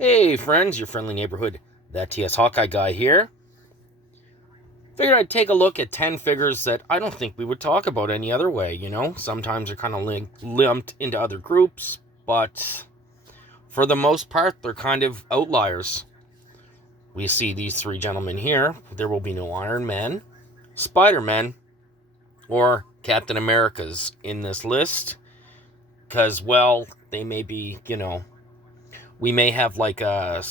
Hey friends, your friendly neighborhood, that TS Hawkeye guy here. Figured I'd take a look at 10 figures that I don't think we would talk about any other way, Sometimes they're kind of lumped into other groups, but for the most part, they're kind of outliers. We see these three gentlemen here. There will be no Iron Man, Spider-Man, or Captain America's in this list. Because, well, they may be, we may have like a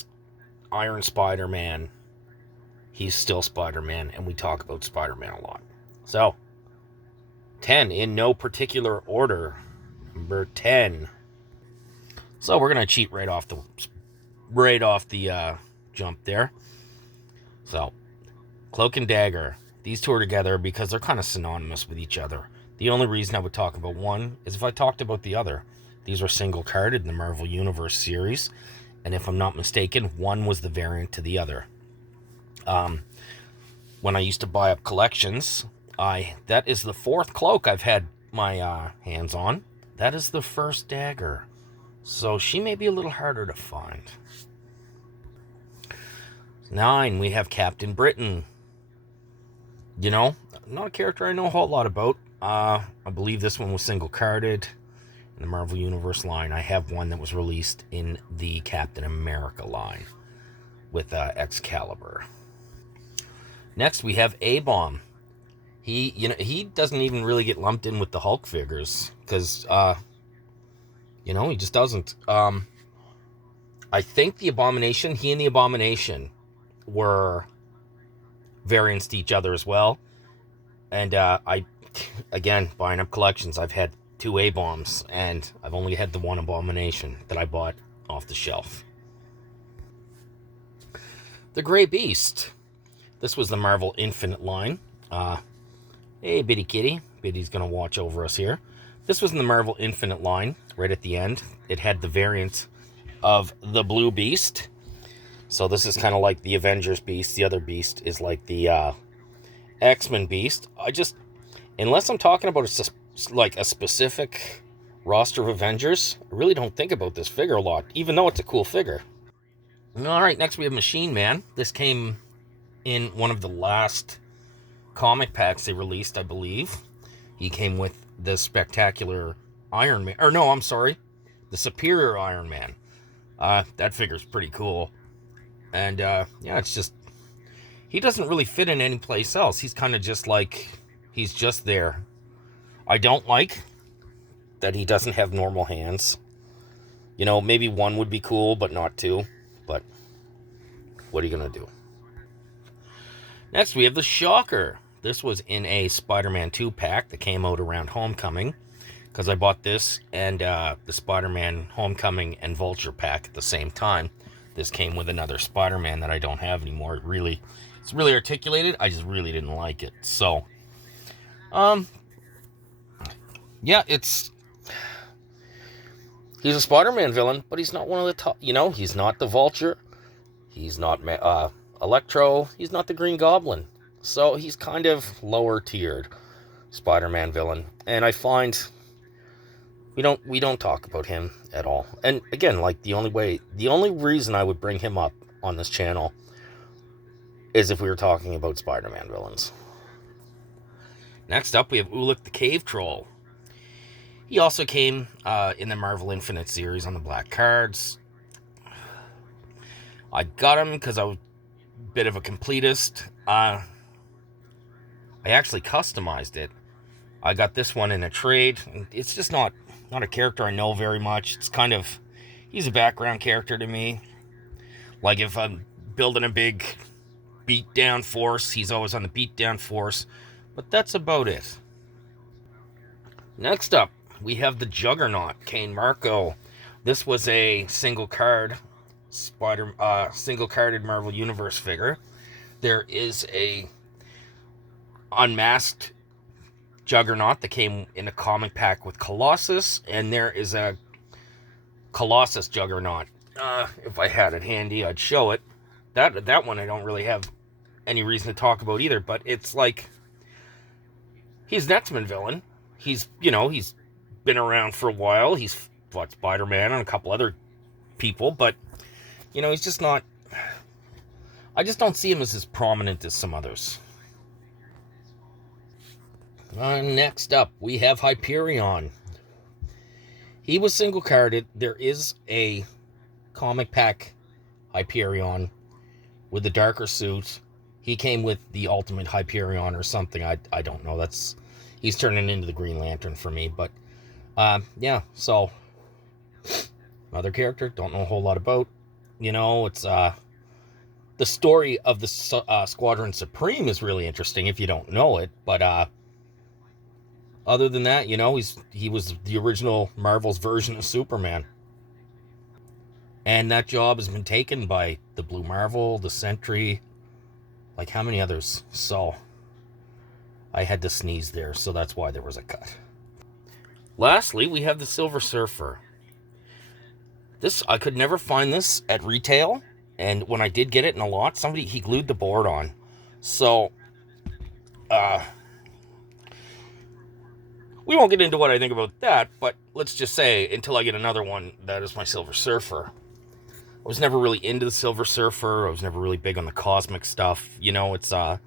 Iron Spider-Man. He's still Spider-Man, and we talk about Spider-Man a lot. So, 10 in no particular order. Number 10. So we're gonna cheat right off the jump there. So, Cloak and Dagger. These two are together because they're kind of synonymous with each other. The only reason I would talk about one is if I talked about the other. These were single carded in the Marvel Universe series, and if I'm not mistaken, one was the variant to the other. When I used to buy up collections, that is the fourth cloak I've had my hands on. That is the first Dagger. So she may be a little harder to find. 9, we have Captain Britain. Not a character I know a whole lot about. I believe this one was single carded in the Marvel Universe line. I have one that was released in the Captain America line with Excalibur. Next, we have A-Bomb. He doesn't even really get lumped in with the Hulk figures because, he just doesn't. I think he and the Abomination were variants to each other as well. And again, buying up collections, I've had 2 A-Bombs, and I've only had the one Abomination that I bought off the shelf. The Grey Beast. This was the Marvel Infinite line. Hey, Bitty Kitty. Bitty's going to watch over us here. This was in the Marvel Infinite line, right at the end. It had the variant of the Blue Beast. So this is kind of like the Avengers Beast. The other Beast is like the X-Men Beast. Unless I'm talking about a specific roster of Avengers, I really don't think about this figure a lot, even though it's a cool figure. All right, next we have Machine Man. This came in one of the last comic packs they released, I believe. He came with the spectacular Iron Man. Or no, I'm sorry. The Superior Iron Man. That figure's pretty cool. And, it's just... He doesn't really fit in any place else. He's kind of just like... He's just there. I don't like that he doesn't have normal hands. Maybe one would be cool, but not 2. But what are you going to do? Next, we have the Shocker. This was in a Spider-Man 2 pack that came out around Homecoming, because I bought this and the Spider-Man Homecoming and Vulture pack at the same time. This came with another Spider-Man that I don't have anymore. It's really articulated. I just really didn't like it. So, he's a Spider-Man villain, but he's not one of the top. He's not the Vulture. He's not Electro. He's not the Green Goblin. So he's kind of lower tiered Spider-Man villain. And I find we don't talk about him at all. And again, like the only reason I would bring him up on this channel is if we were talking about Spider-Man villains. Next up, we have Ulik the Cave Troll. He also came in the Marvel Infinite series on the black cards. I got him because I was a bit of a completist. I actually customized it. I got this one in a trade. It's just not a character I know very much. It's kind of... He's a background character to me. Like if I'm building a big beatdown force, he's always on the beatdown force. But that's about it. Next up, we have the Juggernaut, Kane Marco. This was a single-carded Marvel Universe figure. There is a unmasked Juggernaut that came in a comic pack with Colossus, and there is a Colossus Juggernaut. If I had it handy, I'd show it. That one I don't really have any reason to talk about either, but it's like... He's an X-Men villain. He's been around for a while. He's fought Spider-Man and a couple other people, but You know, he's just not... I just don't see him as prominent as some others. Next up, we have Hyperion. He was single-carded. There is a comic pack Hyperion with the darker suit. He came with the Ultimate Hyperion or something. I don't know. He's turning into the Green Lantern for me. But, yeah, so... Another character, don't know a whole lot about. You know, it's... the story of the Squadron Supreme is really interesting if you don't know it. But, other than that, you know, he was the original Marvel's version of Superman. And that job has been taken by the Blue Marvel, the Sentry, like how many others? So, I had to sneeze there, so that's why there was a cut. Lastly, we have the Silver Surfer. I could never find this at retail, and when I did get it in a lot, he glued the board on. So, we won't get into what I think about that, but let's just say, until I get another one, that is my Silver Surfer. I was never really into the Silver Surfer. I was never really big on the cosmic stuff. You know, it's, I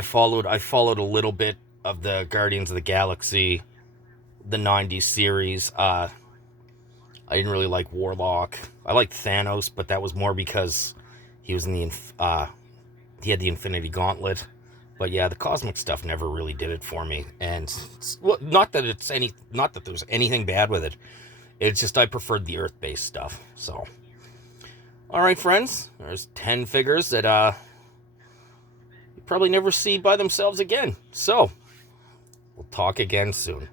followed a little bit of the Guardians of the Galaxy, the 90s series. I didn't really like Warlock. I liked Thanos, but that was more because he was in he had the Infinity Gauntlet. But yeah, the cosmic stuff never really did it for me. And, well, not that there's anything bad with it. It's just I preferred the Earth-based stuff, so... Alright, friends, there's 10 figures that you probably never see by themselves again. So, we'll talk again soon.